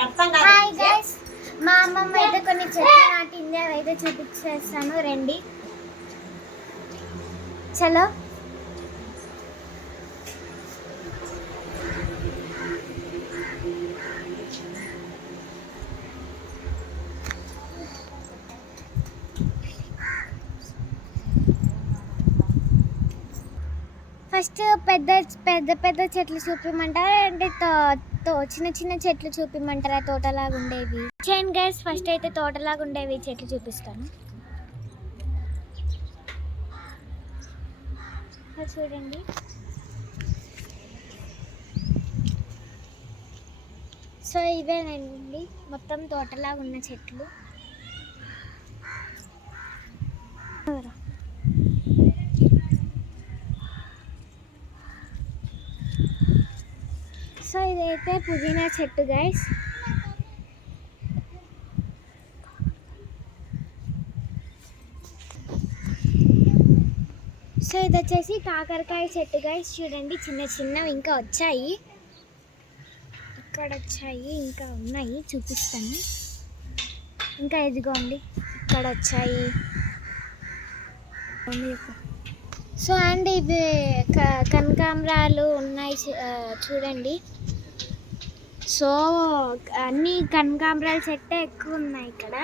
Hi guys, మా అమ్మమ్మ అయితే కొన్ని చెట్లు నాటింది, అవి అయితే చూపించేస్తాను రండి. చలో. ఫస్ట్ పెద్ద పెద్ద పెద్ద చెట్లు చూపిమంటారా అంటే చిన్న చిన్న చెట్లు చూపిమంటారా? తోటలాగా ఉండేవి చేయండి గైస్. ఫస్ట్ అయితే తోటలాగా ఉండేవి చెట్లు చూపిస్తాను. చూడండి, సో ఇవేనండి మొత్తం తోటలాగా ఉన్న చెట్లు. సో ఇదైతే పుదీనా చెట్టు గైస్. సో ఇది వచ్చేసి కాకరకాయ చెట్టు గైస్. చూడండి, చిన్న చిన్నవి ఇంకా వచ్చాయి, ఇక్కడ వచ్చాయి, ఇంకా ఉన్నాయి, చూపిస్తాను. ఇంకా ఇదిగోండి, ఇక్కడ వచ్చాయి. సో అండ్ ఇవి కనకాంబరాలు ఉన్నాయి, చూడండి. సో అన్ని కనకాంబరాల చెట్టే ఎక్కువ ఉన్నాయి ఇక్కడ,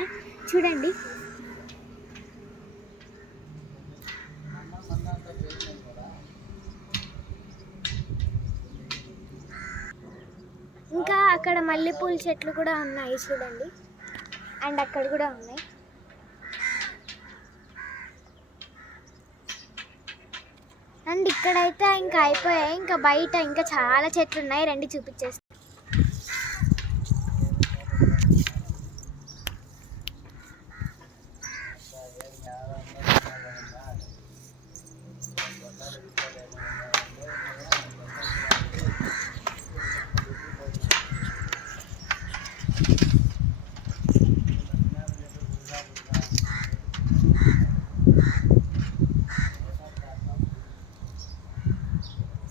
చూడండి. ఇంకా అక్కడ మల్లెపూల చెట్లు కూడా ఉన్నాయి, చూడండి. అండ్ అక్కడ కూడా ఉన్నాయి. అండ్ ఇక్కడైతే ఇంకా అయిపోయాయి, ఇంకా బయట ఇంకా చాలా చెట్లు ఉన్నాయి, రండి చూపించేస్తాను.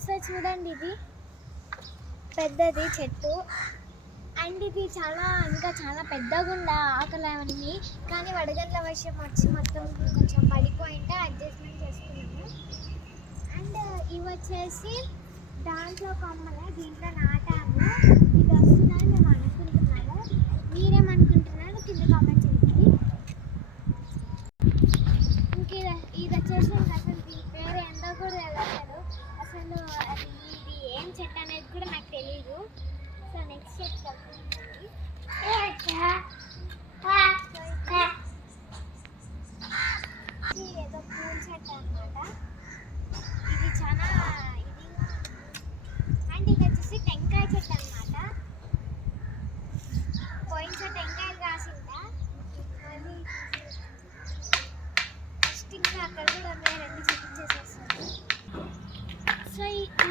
సో చూడండి, ఇది పెద్దది చెట్టు అండ్ ఇది ఇంకా చాలా పెద్దగా ఉండ ఆకలి అవన్నీ, కానీ వడగండ్ల వర్షం వచ్చి మొత్తం కొంచెం పడిపోయింటే అడ్జస్ట్మెంట్ చేసుకున్నాము. అండ్ ఇవి వచ్చేసి దాంట్లో కొమ్మలే, దీంట్లో నాటాము. ఇది వస్తుందని మేము అనుకుంటున్నాము, మీరేమనుకుంటున్నారో కింద కామెంట్ చేయండి. ఇంక ఇది వచ్చేసి అసలు దీని పేరు ఎంతో కూడా తెలియదు, అసలు ఇది ఏం చెట్టు అనేది కూడా నాకు తెలియదు. సో నెక్స్ట్ చెట్టు ఏదో పూల చెట్టు అనమాట. ఇది చాలా ఇది అండ్ ఇది వచ్చేసి టెంకాయ చెట్టు అనమాట. పోయిన టెంకాయలు కాసిందా అది ఫస్ట్ ఇంకా అక్కడ కూడా ఉన్నాయి, రెండు చూపించేసేస్తాను. సో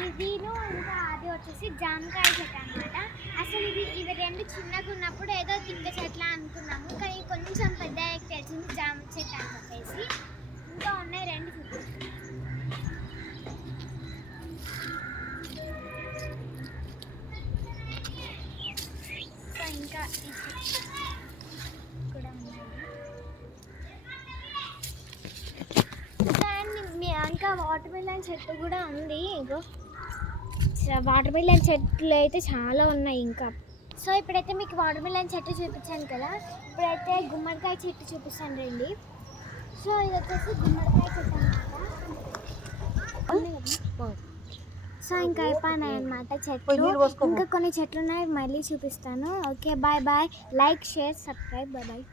ఇదిను ఇంకా అది వచ్చేసి జామకాయ చెట్టు అనమాట. అసలు ఇవి రెండు చిన్నగా ఉన్నప్పుడు ఏదో తిక్క చెట్ల అనుకున్నాము, కానీ కొంచెం పెద్ద తెలిసింది జామ చెట్టు అని చెప్పేసి. ఇంకా ఉన్నాయి, రెండు చూపిస్తాను. సో ఇంకా కూడా ఉన్నాయి. ఇంకా వాటర్ మిలన్ చెట్టు కూడా ఉంది. ఇగో వాటర్ మిలన్ చెట్లు అయితే చాలా ఉన్నాయి ఇంకా. సో ఇప్పుడైతే మీకు వాటర్ మిలన్ చెట్టు చూపించాను కదా, ఇప్పుడైతే గుమ్మడికాయ చెట్టు చూపిస్తాను రండి. సో ఇది వచ్చేసి గుమ్మడికాయ చెట్టు అనమాట. సో ఇంకా అయిపోయినాయి అనమాట చెట్లు, ఇంకా కొన్ని చెట్లు ఉన్నాయి, మళ్ళీ చూపిస్తాను. Okay, bye bye. Like, share, subscribe. Bye bye.